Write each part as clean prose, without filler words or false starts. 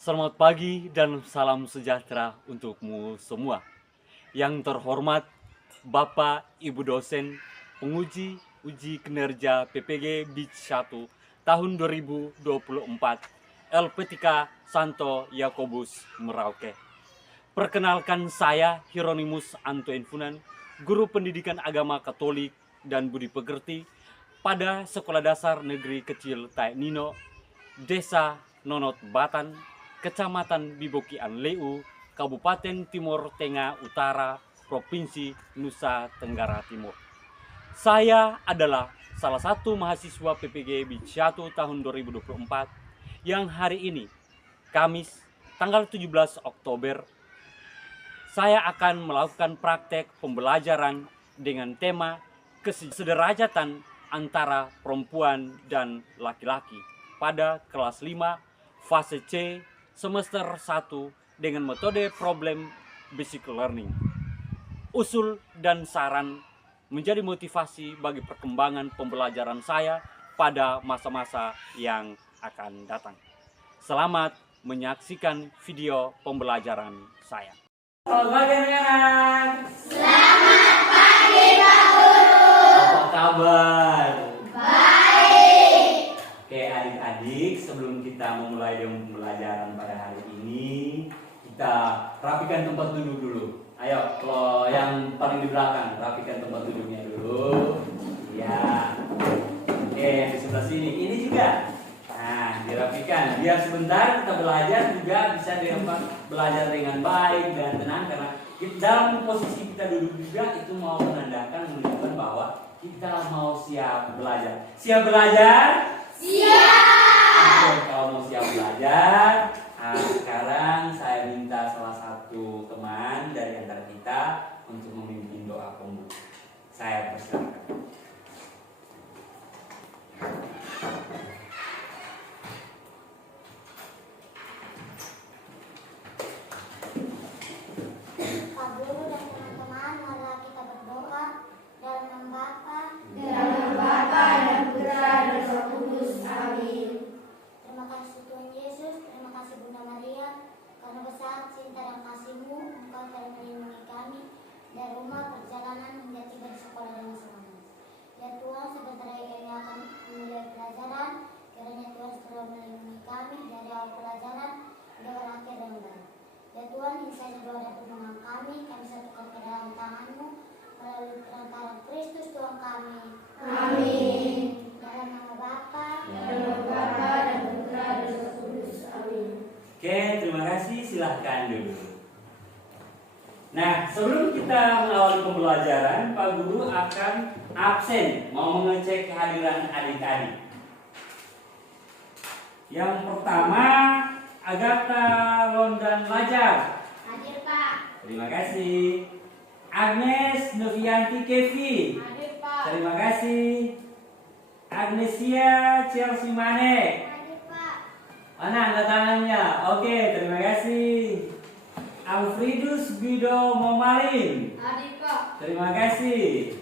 Selamat pagi dan salam sejahtera untukmu semua. Yang terhormat Bapak Ibu dosen penguji uji kinerja PPG BIJ 1 tahun 2024 LPTK Santo Yakobus Merauke. Perkenalkan saya Hieronymus Antoine Funan, guru pendidikan agama Katolik dan budi pekerti pada Sekolah Dasar Negeri Kecil Taek Nino, Desa Nonot Batan, Kecamatan Bibokian Leu, Kabupaten Timur Tengah Utara, Provinsi Nusa Tenggara Timur. Saya adalah salah satu mahasiswa PPG BIJ 1 tahun 2024 yang hari ini, Kamis, tanggal 17 Oktober, saya akan melakukan praktek pembelajaran dengan tema kesederajatan antara perempuan dan laki-laki pada kelas 5 fase C semester 1 dengan metode problem basic learning. Usul dan saran menjadi motivasi bagi perkembangan pembelajaran saya pada masa-masa yang akan datang. Selamat menyaksikan video pembelajaran saya. Selamat pagi anak-anak. Selamat pagi Pak Guru. Apa kabar? Baik. Oke adik-adik, sebelum kita memulai pembelajaran pada hari ini, kita rapikan tempat duduk dulu. Ayo, kalau yang paling di belakang, rapikan tempat duduknya dulu. Ya. Oke, di sebelah sini. Ini juga. Nah, dirapikan. Biar sebentar kita belajar juga bisa belajar dengan baik dan tenang, karena dalam posisi kita duduk juga itu mau menunjukkan bahwa kita mau siap belajar. Siap belajar? Siap. Oke, kalau mau siap belajar, sekarang saya minta salah satu teman dari antara kita untuk memimpin doa pembuka. Saya persilakan. Pak Guru dan teman-teman, marilah kita berdoa dalam nama Bapa, Dalam nama Bapa dan Putra dan Roh Kudus. Amin. Terima kasih Tuhan Yesus, terima kasih Bunda Maria, karena besar cinta dan kasih-Mu, Engkau telah melindungi kami dari rumah perjalanan hingga tiba di sekolah dengan selamat. Ya Tuhan, sebentar lagi kami akan memulai pelajaran, kiranya Tuhan selalu melindungi kami dari awal pelajaran hingga berakhir dengan baik. Ya Tuhan, ini saja doa dan permohonan kami satukan ke dalam tangan-Mu melalui perantara Kristus Tuhan kami. Amin. Dalam nama Bapa, Dalam nama Bapa dan Putra dan Roh Kudus. Amin. Oke, terima kasih. Silahkan dulu. Nah, sebelum kita mengawali pembelajaran, Pak Guru akan absen, mau mengecek kehadiran adik-adik. Yang pertama, Agatha Londan Lajar. hadir Pak. Terima kasih. Agnes Novianti Kevi. Hadir Pak. Terima kasih. Agnesia Chelsea Mane. Hadir Pak. Mana angkat tangannya? Oke, terima kasih. Alfredus Guido Momalin. Hadir Pak. Terima kasih.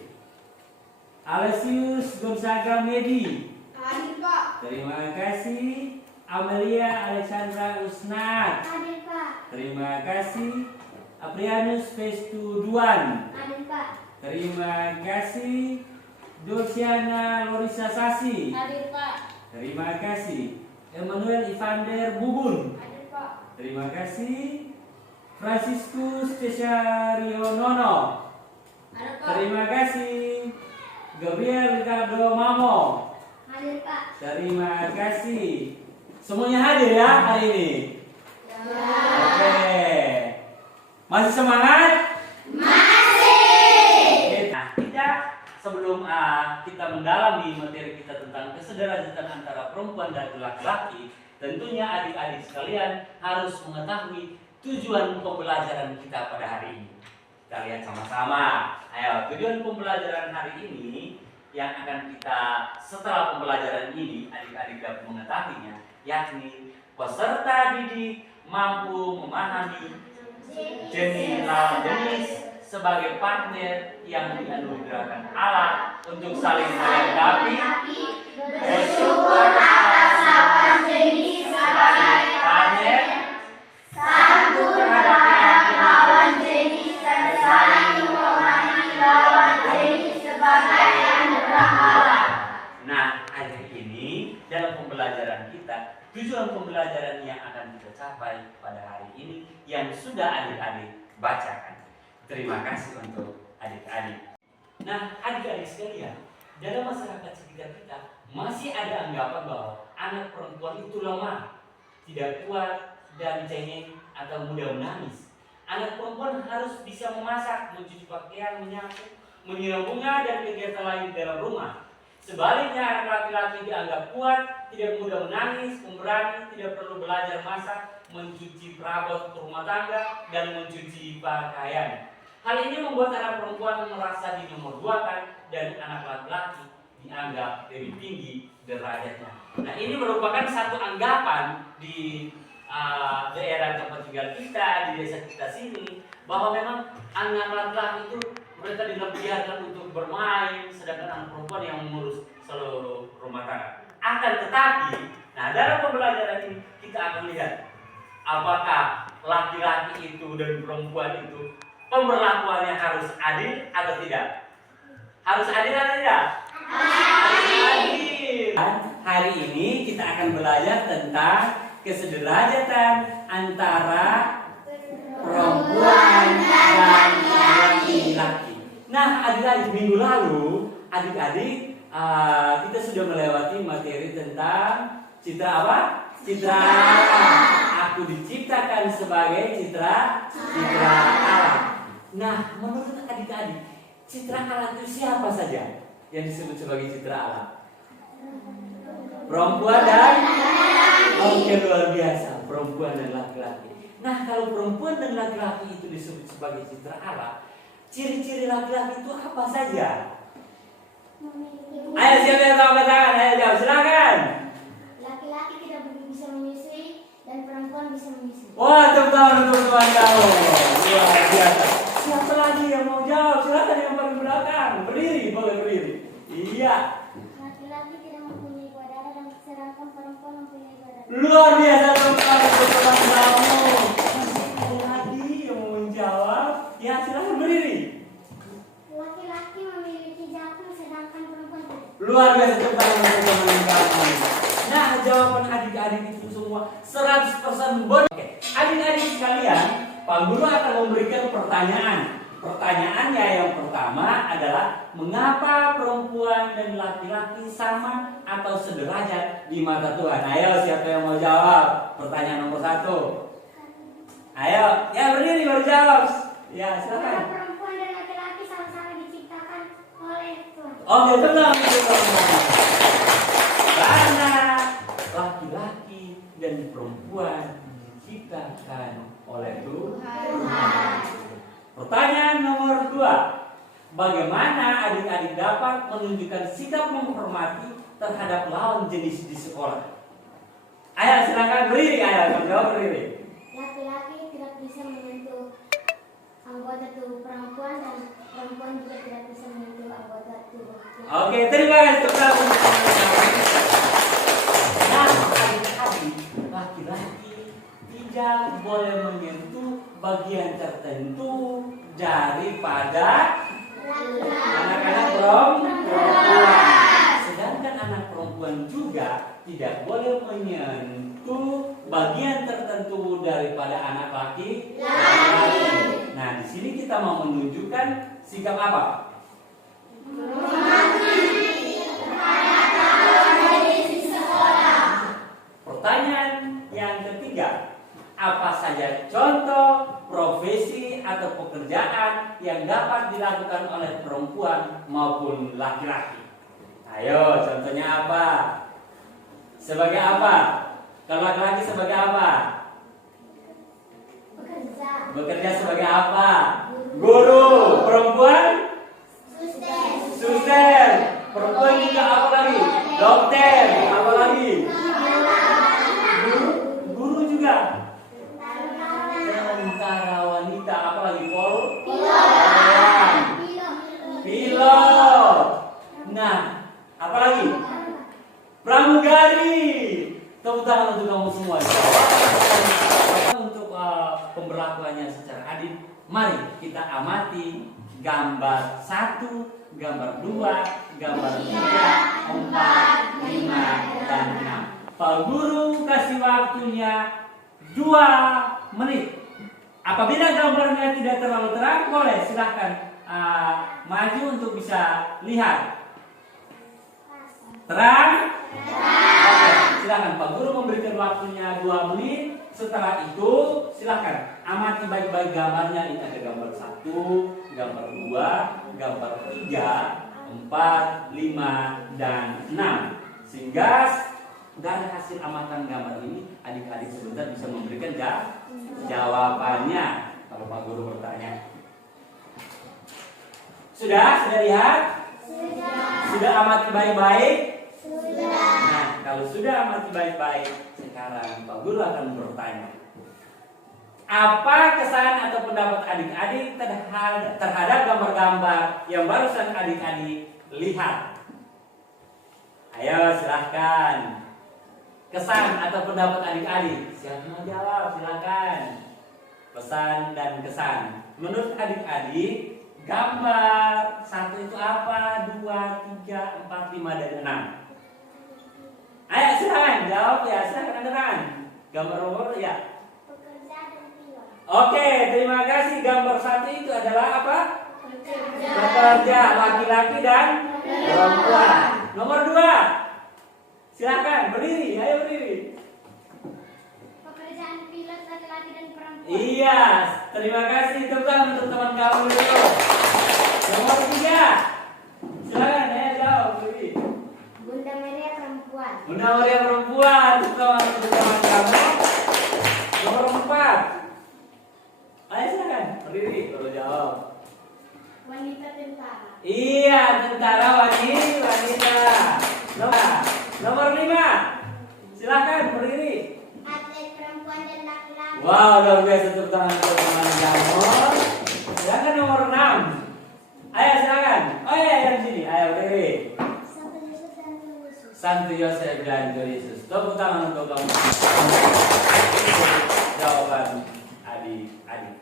Alesius Gonzaga Medi. Hadir Pak. Terima kasih. Amelia Alexandra Usnat. Hadir Pak. Terima kasih. Aprianus Festu Duan. Hadir Pak. Terima kasih. Dosiana Lorisa Sasi. Hadir Pak. Terima kasih. Emmanuel Ivander Bubun. Hadir Pak. Terima kasih. Franciscus Cesarionono. Hadir Pak. Terima kasih. Gabriel Ricardo Mamo. Hadir Pak. Terima kasih. Semuanya hadir ya hari ini. Oke. Masih semangat? Masih. Nah, sebelum kita mendalami materi kita tentang kesederajatan antara perempuan dan laki-laki, tentunya adik-adik sekalian harus mengetahui tujuan pembelajaran kita pada hari ini. Kita lihat sama-sama. Ayo, tujuan pembelajaran hari ini yang akan kita setelah pembelajaran ini adik-adik dapat mengetahuinya, yakni peserta didik mampu memahami jenis lawan jenis sebagai partner yang dianugerahkan Allah untuk saling melengkapi, bersyukur atas lawan jenis sebagai partner akan kita capai pada hari ini yang sudah adik-adik bacakan. Terima kasih untuk adik-adik. Nah, adik-adik sekalian, dalam masyarakat sekitar kita masih ada anggapan bahwa anak perempuan itu lemah, tidak kuat, dan cengeng atau mudah menangis. Anak perempuan harus bisa memasak, mencuci pakaian, menyapu, menyiram bunga, dan kegiatan lain di dalam rumah. Sebaliknya, anak laki-laki dianggap kuat, tidak mudah menangis, pemberani, tidak perlu belajar masak, mencuci perabot rumah tangga, dan mencuci pakaian. Hal ini membuat anak perempuan merasa dinomorduakan dan anak laki-laki dianggap lebih tinggi derajatnya. Nah, ini merupakan satu anggapan di daerah tempat tinggal kita, di desa kita sini, bahwa memang anak laki-laki itu mereka dibiarkan untuk bermain, sedangkan anak perempuan yang mengurus seluruh rumah tangga. Akan tetapi, nah dalam pembelajaran ini kita akan lihat apakah laki-laki itu dan perempuan itu pemberlakuannya harus adil atau tidak? Harus adil atau tidak? Harus adil. Hari ini kita akan belajar tentang kesederajatan antara perempuan dan laki-laki. Nah, adik-adik, minggu lalu adik-adik kita sudah melewati materi tentang citra apa? Citra alam. Aku diciptakan sebagai citra alam. Nah, menurut adik-adik, citra alam itu siapa saja yang disebut sebagai citra alam? Perempuan dan oke, luar biasa, perempuan dan laki-laki. Nah, kalau perempuan dan laki-laki itu disebut sebagai citra alam, ciri-ciri laki-laki itu apa saja? Ayo, siapa yang tahu katakan? Ayo jawab, silakan. Laki-laki tidak bisa menyusui dan perempuan bisa menyusui. Wah, tepuk tangan untuk teman kamu. Luar biasa. Siapa lagi yang mau jawab? Silakan yang paling belakang. Berdiri, boleh berdiri. Iya. Laki-laki tidak mempunyai darah dan sedangkan perempuan mempunyai darah. Luar biasa, tepuk tangan untuk teman kamu. Masih ada lagi yang mau menjawab? Ya, silakan berdiri. Laki-laki memiliki jantung sedangkan perempuan tidak. Luar biasa, tepuk tangan untuk teman kamu. Nah, jawaban adik-adik itu semua 100% benar. Oke, adik-adik sekalian, Pak Guru akan memberikan pertanyaan. Pertanyaannya yang pertama adalah mengapa perempuan dan laki-laki sama atau sederajat di mata Tuhan? Ayo, siapa yang mau jawab? Pertanyaan nomor 1. Ayo, ya berdiri baru jawab. Ya, Karena silakan. perempuan dan laki-laki sama-sama diciptakan oleh Tuhan. Oke, tenang. Karena laki-laki dan perempuan diciptakan oleh Tuhan. Pertanyaan nomor 2. Bagaimana adik-adik dapat menunjukkan sikap menghormati terhadap lawan jenis di sekolah? Ayo, silakan berdiri. Ayo, jawab berdiri. Laki-laki tidak bisa menyentuh anggota tubuh perempuan dan perempuan juga tidak bisa menyentuh anggota tubuh laki-laki. Oke, terima kasih. Nah, adik-adik, laki-laki tidak boleh menyentuh bagian tertentu daripada anak-anak perempuan. Sedangkan anak perempuan juga tidak boleh menyentuh bagian tertentu daripada anak laki-laki. Nah, di sini kita mau menunjukkan sikap apa? Pertanyaan yang ketiga, apa saja contoh profesi atau pekerjaan yang dapat dilakukan oleh perempuan maupun laki-laki? Ayo, contohnya apa? Sebagai apa? Kalau laki-laki sebagai apa? Bekerja. Bekerja sebagai apa? Guru. Perempuan? Suster. Perempuan juga apa lagi? Dokter. Apa lagi? Guru juga. Tentara wanita. Apa lagi? Pilot. Nah, apa lagi? Pramugari. Tepuk tangan untuk kamu semua. Untuk pemberlakuannya secara adil, mari kita amati gambar 1, gambar 2, gambar 3, 4, 5, dan 6. Pak Guru kasih waktunya 2 menit. Apabila gambarnya tidak terlalu terang, boleh silahkan maju untuk bisa lihat. Terang? Oke, silakan Pak Guru memberikan waktunya 2 menit. Setelah itu silakan amati baik-baik gambarnya. Ini ada gambar 1, gambar 2, gambar 3, 4, 5, dan 6. Sehingga dari hasil amatan gambar ini, adik-adik sebentar bisa memberikan jawabannya kalau Pak Guru bertanya. Sudah lihat? Sudah amati baik-baik? Nah, kalau sudah amati baik-baik, sekarang Pak Guru akan bertanya. Apa kesan atau pendapat adik-adik terhadap gambar-gambar yang barusan adik-adik lihat? Ayo silahkan. Kesan atau pendapat adik-adik? Siapa mau jawab? Silakan. Pesan dan kesan. Menurut adik-adik, gambar 1 itu apa? 2, 3, 4, 5, dan 6. Ayo silakan jawab ya. Silakan anak-anak. Gambar nomor ya. Pekerja dan pilot. Oke, terima kasih. Gambar 1 itu adalah apa? Pekerja, laki-laki dan perempuan. Nomor 2. Silakan berdiri, ayo berdiri. Pekerjaan pilot laki-laki dan perempuan. Iya, terima kasih teman untuk teman kamu dulu. Nomor 3. Silakan ya jawab berdiri. Bunda Maria perempuan. Bunda Maria perempuan, teman untuk teman kamu. Nomor 4. Ayo silakan berdiri, baru jawab. Wanita tentara. Iya, tentara wanita. Nomor 5. Silakan berdiri. Atlet perempuan dan laki-laki. Wow, luar biasa, tepuk tangan untuk teman kamu. Silakan nomor 6. Ayo silakan. Oh ya, yang sini. Ayo berdiri. Santo Yosef dan Santo Yosef dan Yesus. Yesus. Tepuk tangan untuk kamu. Jawaban adik-adik.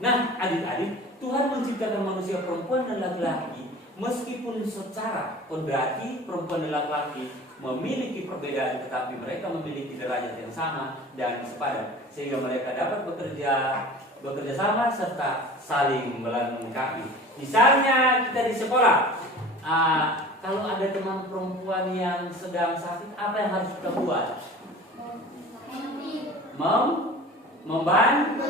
Nah, adik-adik, Tuhan menciptakan manusia perempuan dan laki-laki. Meskipun secara kodrati perempuan dan laki-laki memiliki perbedaan, tetapi mereka memiliki derajat yang sama dan sepadan, sehingga mereka dapat bekerja sama serta saling melengkapi. Misalnya kita di sekolah, kalau ada teman perempuan yang sedang sakit, apa yang harus kita buat? Membantu.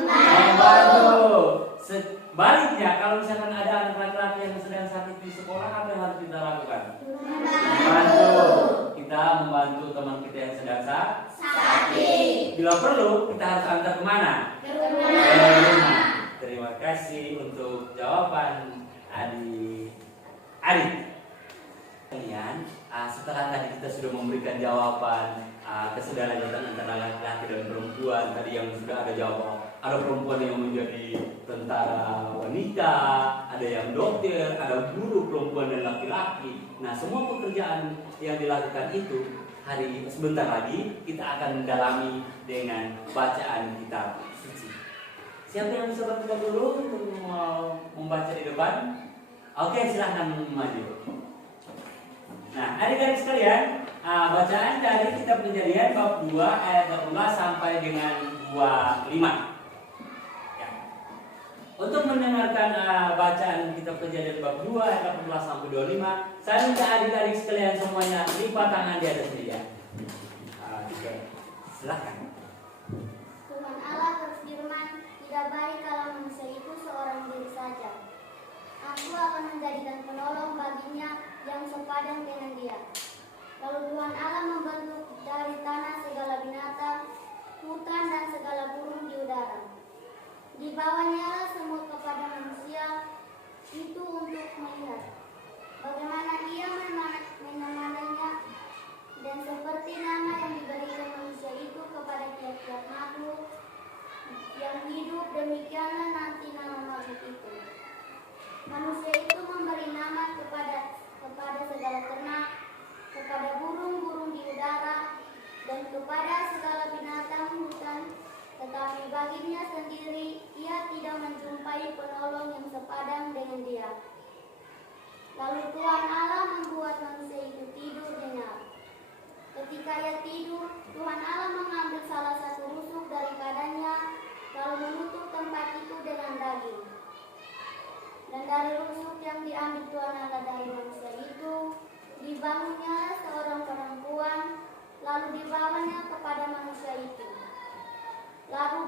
Sebaliknya, kalau misalkan ada anak laki-laki yang sedang sakit di sekolah, apa yang harus kita lakukan? Membantu. Kita membantu teman kita yang sedang sakit. Bila perlu, kita harus antar kemana? Ke rumah. Terima kasih untuk jawaban adik-adik. Kalian, setelah tadi kita sudah memberikan jawaban kesedaraan antara laki-laki dan perempuan, tadi yang sudah ada jawaban, ada perempuan yang menjadi tentara wanita, ada yang dokter, ada guru perempuan dan laki-laki. Nah, semua pekerjaan yang dilakukan itu sebentar lagi kita akan mendalami dengan bacaan kitab suci. Siapa yang bisa bantu dulu untuk membaca di depan? Oke, silahkan maju. Nah, adik-adik sekalian, bacaan dari kitab Kejadian bab 2 ayat 18 sampai dengan 25. Ya. Untuk mendengarkan bacaan kitab Kejadian bab 2 ayat 18 sampai 25, saya minta adik-adik sekalian semuanya lipat tangan di atas meja. Silakan. Tuhan Allah berfirman, tidak baik kalau manusia itu seorang diri saja. Aku akan menjadikan penolong baginya yang sepadan dengan dia. Lalu Tuhan Allah membentuk dari tanah segala binatang, hutan dan segala burung di udara. Dibawanya semut kepada manusia itu untuk melihat bagaimana ia menemananya, dan seperti nama yang diberikan manusia itu kepada tiap-tiap makhluk yang hidup, demikianlah nanti nama makhluk itu. Manusia itu memberi nama kepada segala ternak, kepada burung-burung di udara, dan kepada segala binatang hutan. Tetapi baginya sendiri ia tidak menjumpai penolong yang sepadan dengan dia. Lalu Tuhan Allah membuat manusia itu tidur nyenyak. Ketika ia tidur, Tuhan Allah mengambil salah satu rusuk daripadanya, lalu menutup tempat itu dengan daging. Dan dari rusuk yang diambil Tuhan Allah dari manusia itu, dibangunnya seorang perempuan, lalu dibawanya kepada manusia itu. Lalu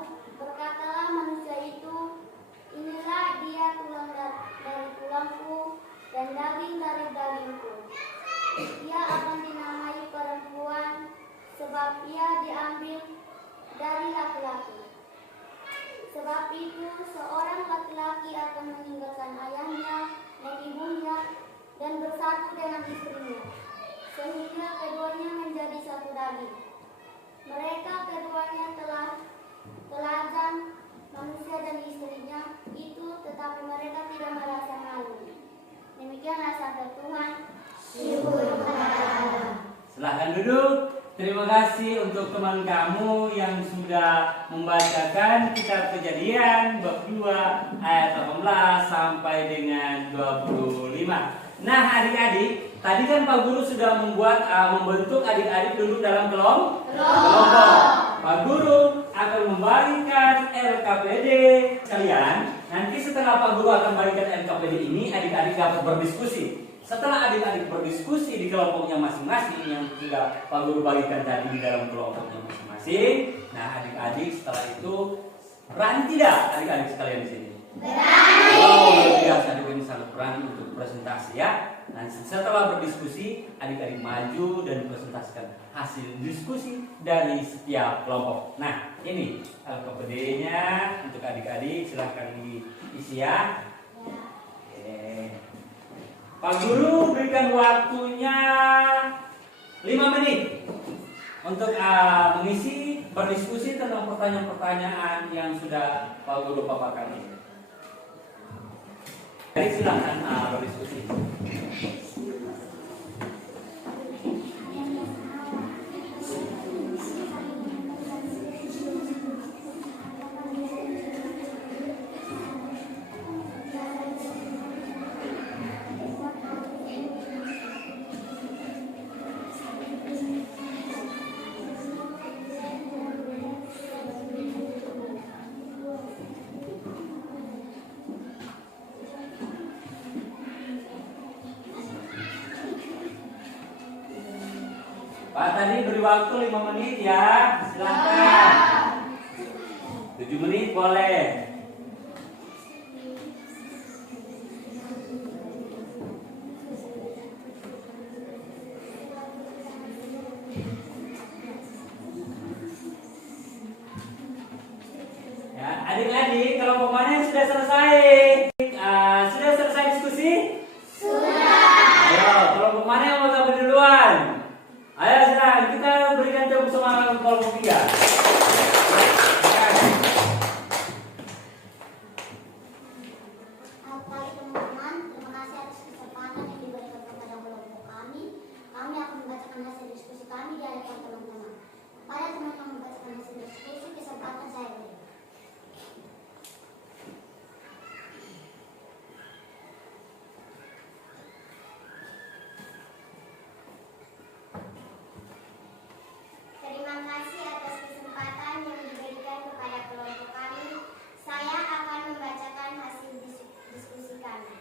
berkatalah manusia itu, inilah dia tulang dari tulangku dan daging dari dagingku. Ia akan dinamai perempuan, sebab ia diambil dari laki-laki. Sebab itu seorang laki-laki akan meninggalkan ayahnya dan ibunya dan bersatu dengan istrinya, sehingga keduanya menjadi satu daging. Mereka keduanya telah teladan manusia dan istrinya itu, tetapi mereka tidak merasa malu. Demikianlah sabda Tuhan. Syukur kepada Allah. Silahkan duduk. Terima kasih untuk teman kamu yang sudah membacakan kitab Kejadian bab 2 ayat 18 sampai dengan 25. Nah, adik-adik, tadi kan Pak Guru sudah membentuk adik-adik duduk dalam kelompok. Pak Guru akan membagikan LKPD sekalian. Nanti setelah Pak Guru akan bagikan LKPD ini, adik-adik dapat berdiskusi. Setelah adik-adik berdiskusi di kelompoknya masing-masing yang sudah Pak Guru bagikan tadi di dalam kelompoknya masing-masing, nah adik-adik setelah itu berani tidak adik-adik sekalian di sini? Berani. Oh, biasa adik-adik sangat berani untuk presentasi ya. Nah, setelah berdiskusi, adik-adik maju dan presentasikan hasil diskusi dari setiap kelompok. Nah, ini LKPD-nya untuk adik-adik, silahkan diisi ya. Oke. Pak Guru berikan waktunya 5 menit untuk mengisi berdiskusi tentang pertanyaan-pertanyaan yang sudah Pak Guru paparkan ini. Jadi silakan berdiskusi. Pak tadi beri waktu 5 menit ya, silakan. 7 menit boleh. Ya, adik-adik, kelompok mana yang sudah selesai? Sudah selesai diskusi? Sudah. Ayo, kelompok mana yang mau gabung duluan? Ayo silakan, kita berikan tepuk semangat untuk kelompok 3. Baik teman-teman, terima kasih atas kesempatan yang diberikan kepada kelompok kami. Kami akan membacakan hasil diskusi kami di hadapan teman-teman. Pada teman yang membacakan hasil diskusi, kesempatan saya beri. Terima kasih atas kesempatan yang diberikan kepada kelompok kami. Saya akan membacakan hasil diskusi kami.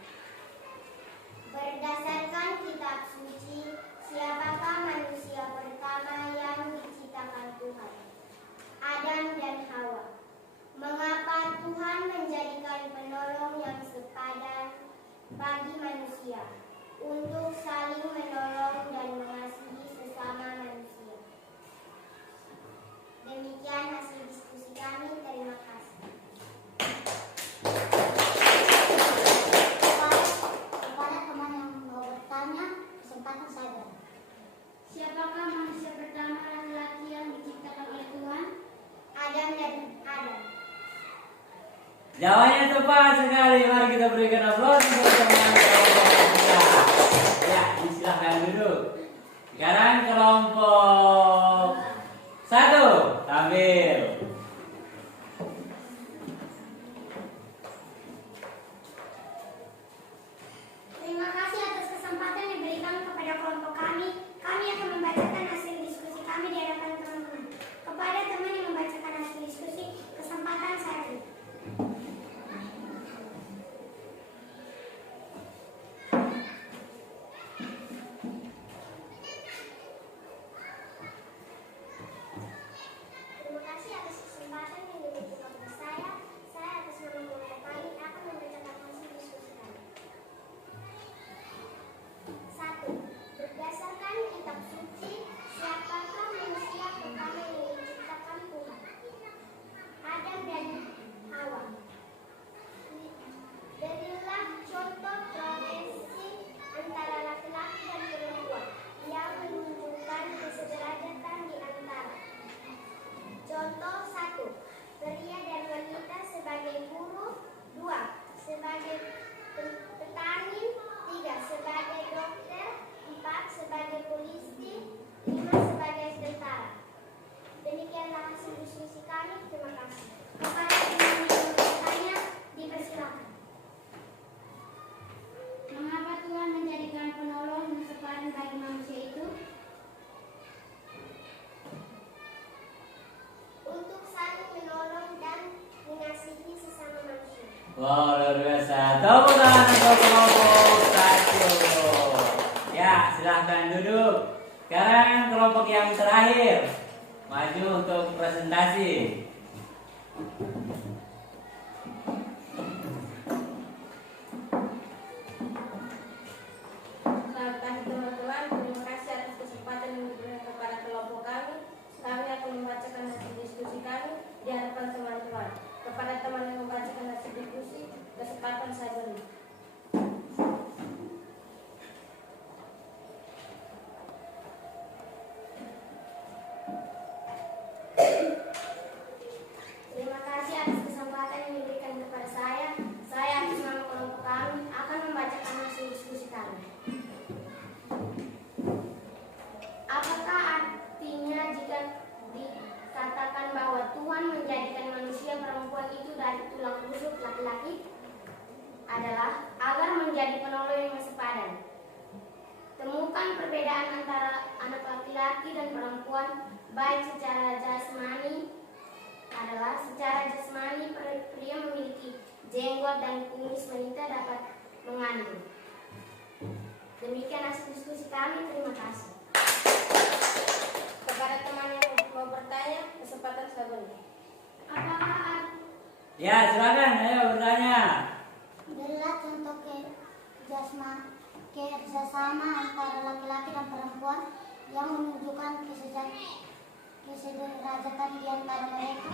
Berdasarkan kitab suci, siapakah manusia pertama yang diciptakan Tuhan? Adam dan Hawa. Mengapa Tuhan menjadikan penolong yang sepadan bagi manusia untuk saling menolong dan mengasihi sesama manusia? Demikian hasil diskusi kami. Terima kasih. Kepada teman yang mau bertanya, kesempatan saya beri. Siapakah manusia pertama laki-laki yang diciptakan oleh Tuhan? Adam dan Adam. Jawabannya tepat sekali. Mari kita berikan aplaus untuk teman kelompok kita. Ya, silahkan duduk. Sekarang kelompok 1 tampil. Terima kasih atas kesempatan yang diberikan kepada kelompok kami. Kami akan membacakan hasil diskusi Wow, luar biasa. Tepuk tangan untuk kelompok 1. Ya, silahkan duduk. Sekarang kelompok yang terakhir maju untuk presentasi. Selamat pagi teman-teman, terima kasih atas kesempatan yang diberikan kepada kelompok kami. Kami akan membacakan hasil diskusi kami di hadapan teman-teman. Kepada teman yang membacakan hasil diskusi, kesempatan saya beri. Terima kasih atas kesempatan yang diberikan kepada saya. Saya atas nama kelompok kami akan membacakan hasil diskusi kami. Apakah artinya jika dikatakan bahwa Tuhan menjadikan manusia perempuan itu dari tulang rusuk laki-laki? Adalah agar menjadi penolong yang sepadan. Temukan perbedaan antara anak laki-laki dan perempuan, baik secara jasmani adalah secara jasmani pria memiliki jenggot dan kumis, wanita dapat mengandung. Demikian hasil diskusi kami, terima kasih. Kepada teman yang mau bertanya, kesempatan saya beri. Apakah Ya, silakan. Ayo bertanya. adalah contoh kerjasama antara laki-laki dan perempuan yang menunjukkan kesederajatan di antara mereka?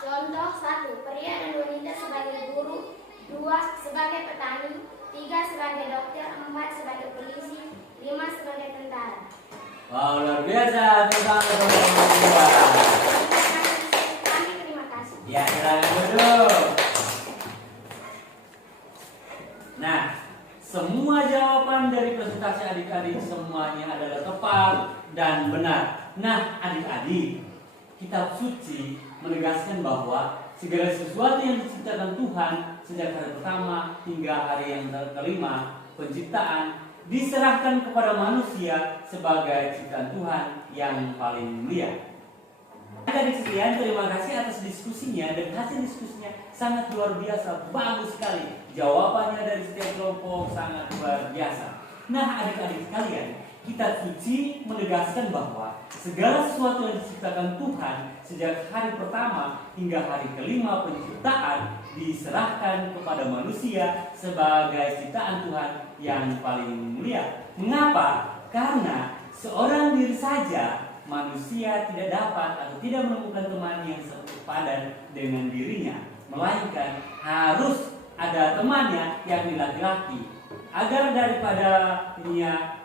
Contoh 1. Pria dan wanita sebagai guru, 2 sebagai petani, 3 sebagai dokter, 4 sebagai polisi, 5 sebagai tentara. Wow, luar biasa. Tepuk tangan untuk kelompok 2. Kami terima kasih. Ya, silakan duduk. Nah, semua jawaban dari presentasi adik-adik semuanya adalah tepat dan benar. Nah, adik-adik, kitab suci menegaskan bahwa segala sesuatu yang diciptakan Tuhan sejak hari pertama hingga hari yang kelima penciptaan diserahkan kepada manusia sebagai ciptaan Tuhan yang paling mulia. Adik-adik sekalian, terima kasih atas diskusinya, dan hasil diskusinya sangat luar biasa, bagus sekali. Jawabannya dari setiap kelompok sangat luar biasa. Nah, adik-adik sekalian, kitab suci menegaskan bahwa segala sesuatu yang diciptakan Tuhan sejak hari pertama hingga hari kelima penciptaan diserahkan kepada manusia sebagai ciptaan Tuhan yang paling mulia. Mengapa? Karena seorang diri saja manusia tidak dapat atau tidak menemukan teman yang sepadan dengan dirinya, melainkan harus ada temannya yang laki-laki, agar daripada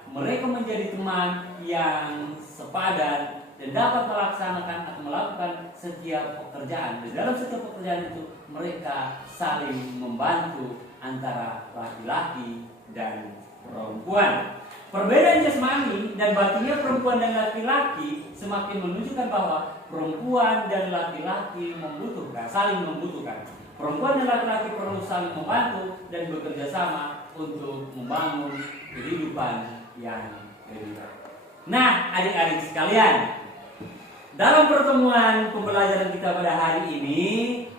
mereka menjadi teman yang sepadan dan dapat melaksanakan atau melakukan setiap pekerjaan. Dan dalam setiap pekerjaan itu mereka saling membantu antara laki-laki dan perempuan. Perbedaan jasmani dan batinnya perempuan dan laki-laki semakin menunjukkan bahwa perempuan dan laki-laki saling membutuhkan. Perempuan dan laki-laki perlu saling membantu dan bekerja sama untuk membangun kehidupan yang lebih baik. Nah, adik-adik sekalian, dalam pertemuan pembelajaran kita pada hari ini,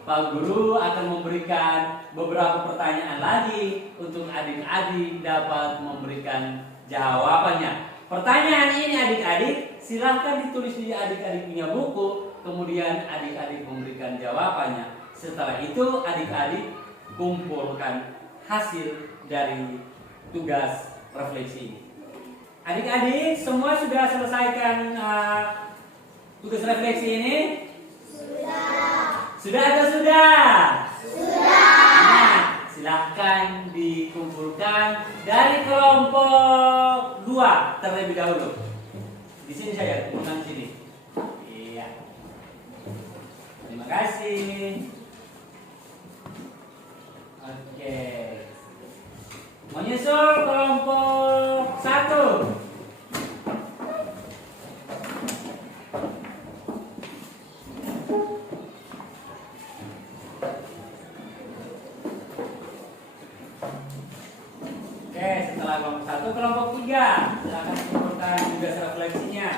Pak Guru akan memberikan beberapa pertanyaan lagi untuk adik-adik dapat memberikan jawabannya. Pertanyaan ini adik-adik silahkan ditulis di adik-adik punya buku, kemudian adik-adik memberikan jawabannya. Setelah itu adik-adik kumpulkan hasil dari tugas refleksi ini. Adik-adik semua sudah selesaikan tugas refleksi ini? Sudah atau sudah? Nah, silahkan dikumpulkan dari kelompok 2 terlebih dahulu. Di sini saja, kumpulkan sini. Iya. Terima kasih. Oke. Menyusul kelompok 1. Oke, setelah kelompok 1, kelompok 3. Silakan kumpulkan tugas refleksinya.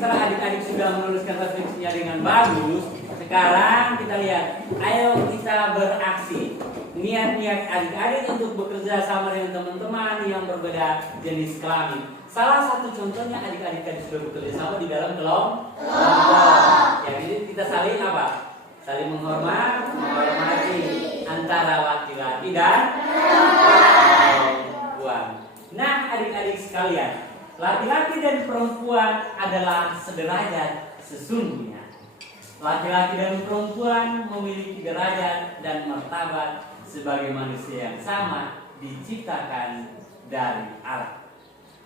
setelah adik-adik sudah menuliskan skripsinya dengan bagus, sekarang kita lihat, ayo kita beraksi. Niat-niat adik-adik untuk bekerja sama dengan teman-teman yang berbeda jenis kelamin. Salah satu contohnya adik-adik tadi sudah bekerja sama di dalam kelompok. Ya, jadi kita saling apa? Saling menghormati antara laki-laki dan perempuan. Nah, adik-adik sekalian, laki-laki dan perempuan adalah sederajat sesungguhnya. Laki-laki dan perempuan memiliki derajat dan martabat sebagai manusia yang sama diciptakan dari Allah.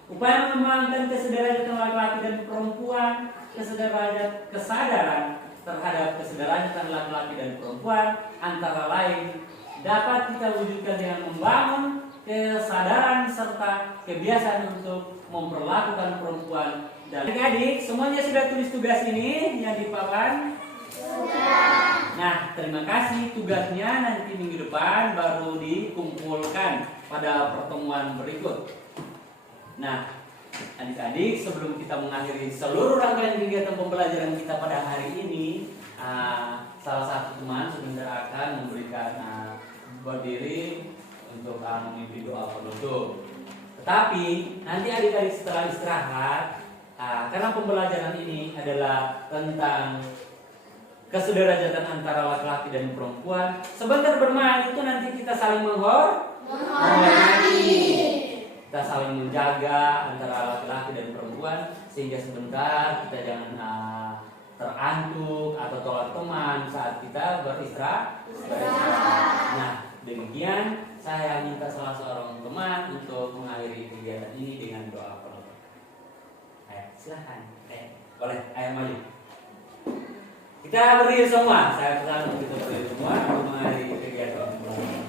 Upaya mengembangkan kesederajatan laki-laki dan perempuan, kesadaran terhadap kesederajatan laki-laki dan perempuan antara lain dapat kita wujudkan dengan membangun kesadaran serta kebiasaan untuk memperlakukan perempuan. Dan adik-adik semuanya sudah tulis tugas ini yang di papan? Sudah. Nah, terima kasih. Tugasnya nanti minggu depan baru dikumpulkan pada pertemuan berikut. Nah, adik-adik, sebelum kita mengakhiri seluruh rangkaian kegiatan pembelajaran kita pada hari ini, salah satu teman sebentar akan memberikan berdiri untuk memimpin doa penutup. Tetapi nanti adik-adik setelah istirahat, karena pembelajaran ini adalah tentang kesederajatan antara laki-laki dan perempuan, sebentar bermain itu nanti kita saling menghormati. Kita saling menjaga antara laki-laki dan perempuan sehingga sebentar kita jangan terantuk atau tolak teman saat kita beristirahat. Nah, demikian saya minta salah seorang teman untuk mengakhiri kegiatan ini dengan doa penutup. Ayo, silahkan. Boleh, ayo maju. Kita berdiri semua. Saya pesan untuk kita berdiri semua untuk mengakhiri kegiatan pembelajaran.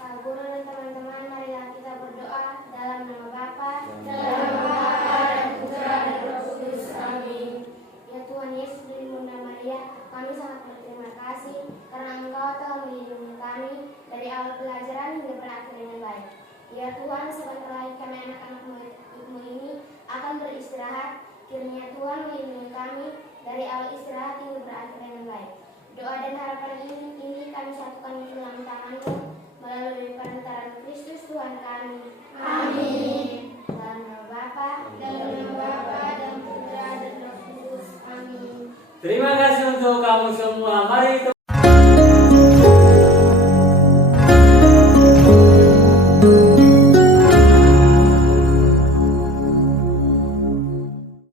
Pak Guru dan teman-teman, marilah kita berdoa dalam nama Bapa, Dalam nama Bapa dan Putra dan Roh Kudus. Amin. Ya Tuhan Yesus dan Bunda Maria, kami sangat berterima kasih karena Engkau telah melindungi kami dari awal pelajaran hingga berakhir dengan baik. Ya Tuhan, sebentar lagi kami anak-anak-Mu ini akan beristirahat. Kiranya Tuhan melindungi kami dari awal istirahat hingga berakhir dengan baik. Doa dan harapan ini kami satukan di dalam tangan-Mu melalui perantaraan Kristus Tuhan kami. Amin. Dalam nama Bapa Dalam nama Bapa dan Putra dan Roh Kudus. Amin. Terima kasih untuk kamu semua. Mari